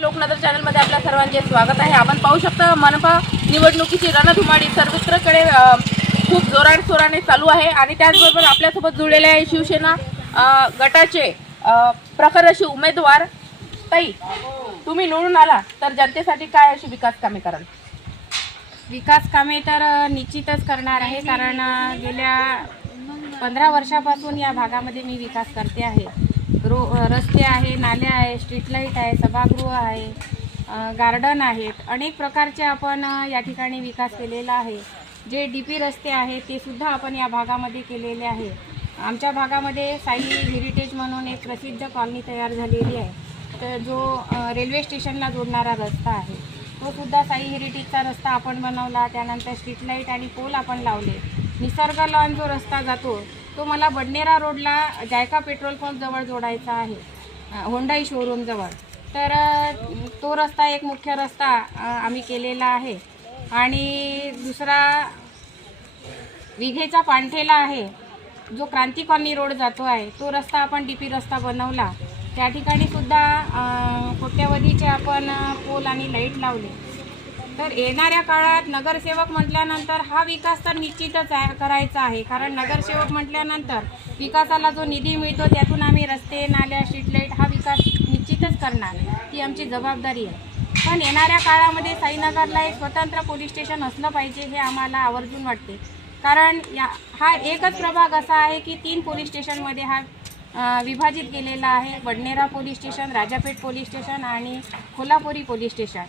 लोकनगर चॅनलमध्ये आपल्या सर्वांचे स्वागत आहे. आपण पाहू शकता मनपा निवडणुकीची रणधुमाडी सर्वत्रकडे खूप जोरात सोराने चालू आहे आणि त्याचबरोबर आपल्यासोबत जुळलेले आहे शिवसेना गटाचे प्रखर अशी उमेदवार. ताई तुम्ही निवडून आला तर जनतेसाठी काय अशी विकास कामे कराल? विकास कामे तर निश्चितच करणार आहे कारण गेल्या पंधरा वर्षापासून या भागामध्ये मी विकास करते आहे. रो रस्ते आहे नाले आहे स्ट्रीट लाइट आहे सभागृह आहे गार्डन आहेत. अनेक प्रकारचे आपण या ठिकाणी विकास केलेला आहे. जे डी पी रस्ते आहेत ते सुद्धा आपण या भागामध्ये केलेले आहे. आमच्या भागामध्ये साई हेरिटेज म्हणून एक प्रसिद्ध कॉलनी तयार झालेली आहे. तर जो रेल्वे स्टेशनला जोडणारा रस्ता आहे तो सुद्धा साई हेरिटेजचा रस्ता आपण बनवला. त्यानंतर स्ट्रीट लाइट आणि पोल आपण लावले. निसर्ग लॉन जो रस्ता जातो तो मला बडनेरा रोडला जायका पेट्रोल पंप जवळ जोडायचा आहे होंडाई शोरूमजवळ तर तो रस्ता एक मुख्य रस्ता आम्ही केलेला आहे. आणि दुसरा विघेचा पांठेला आहे जो क्रांती कॉलनी रोड जातो आहे तो रस्ता आपण डी पी रस्ता बनवला. त्या ठिकाणी सुद्धा कोट्यावधीचे आपण पोल आणि लाइट लावले. तर येणाऱ्या काळात नगरसेवक म्हटल्यानंतर हा विकास तर निश्चितच आहे करायचा आहे. कारण नगरसेवक म्हटल्यानंतर विकासाला जो निधी मिळतो त्यातून आम्ही रस्ते नाल्या स्ट्रीटलाईट हा विकास निश्चितच करणार. ती आमची जबाबदारी आहे. पण येणाऱ्या काळामध्ये साईनगरला एक स्वतंत्र पोलीस स्टेशन असलं पाहिजे हे आम्हाला आवर्जून वाटते. कारण या हा एकच प्रभाग असा आहे की तीन पोलीस स्टेशनमध्ये हा विभाजित केलेला आहे. Badnera police station Rajapeth police station आणि कोल्हापुरी पोलीस स्टेशन.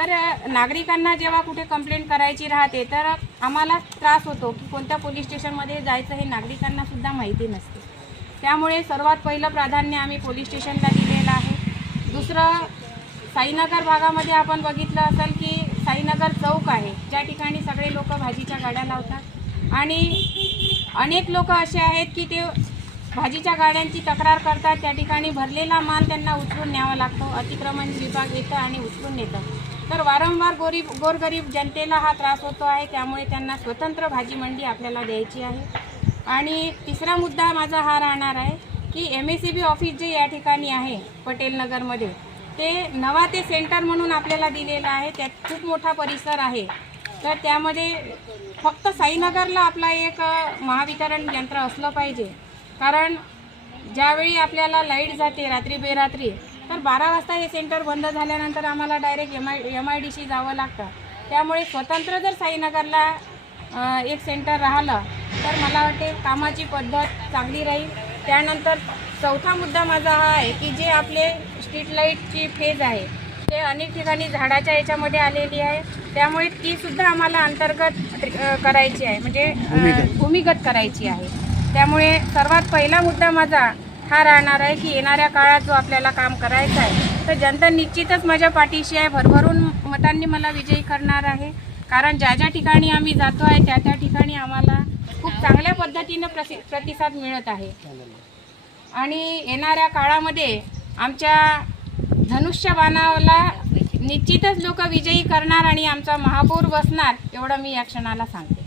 तर नागरिकांना जेव्हा कुठे कंप्लेंट करायची राहते तर आम्हाला त्रास होतो की कोणत्या पोलीस स्टेशनमध्ये जायचं हे नागरिकांना सुद्धा माहिती नसते. त्यामुळे सर्वात पहिलं प्राधान्य आम्ही पोलीस स्टेशनला दिलेलं आहे. दुसरं साईनगर भागामध्ये आपण बघितलं असेल की साईनगर चौक आहे. ज्या ठिकाणी सगळे लोक भाजीच्या गाड्या लावतात. आणि अनेक लोक असे आहेत की ते भाजीच्या गाड्यांची तक्रार करतात. त्या ठिकाणी भरलेला माल त्यांना उचलून न्यावा लागतो. अतिक्रमण विभाग येतं आणि उचलून नेतं. तर वारंवार गोरी गोरगरीब जनतेला हा त्रास होतो आहे त्यामुळे त्यांना स्वतंत्र भाजी मंडी आपल्याला द्यायची आहे. आणि तिसरा मुद्दा माझा हा राहणार आहे की M S C B office जे या ठिकाणी आहे पटेलनगरमध्ये ते नवा ते सेंटर म्हणून आपल्याला दिलेलं आहे त्यात खूप मोठा परिसर आहे. तर त्यामध्ये फक्त साईनगरला आपला एक महावितरण यंत्र असलं पाहिजे. कारण ज्यावेळी आपल्याला लाइट जाते रात्री बेरात्री तर बारा वाजता हे सेंटर बंद झाल्यानंतर आम्हाला direct M I M I D C जावं लागतं. त्यामुळे स्वतंत्र जर साईनगरला एक सेंटर राहिलं तर मला वाटते कामाची पद्धत चांगली राहील. त्यानंतर चौथा मुद्दा माझा हा आहे की जे आपले स्ट्रीट लाईटची फेज आहे ते अनेक ठिकाणी झाडाच्या याच्यामध्ये आलेली आहे. त्यामुळे ती सुद्धा आम्हाला अंतर्गत करायची आहे. म्हणजे भूमिगत करायची आहे. त्यामुळे सर्वात पहिला मुद्दा माझा हा राहणार आहे की येणाऱ्या काळात जो आपल्याला काम करायचं आहे. तर जनता निश्चितच माझ्या पाठीशी आहे. भरभरून मतांनी मला विजयी करणार आहे. कारण ज्या ज्या ठिकाणी आम्ही जातो आहे त्या त्या ठिकाणी आम्हाला खूप चांगल्या पद्धतीनं प्रसि प्रतिसाद मिळत आहे. आणि येणाऱ्या काळामध्ये आमच्या धनुष्यबाणाला निश्चितच लोक विजयी करणार आणि आमचा महापौर बसणार एवढं मी या क्षणाला सांगते.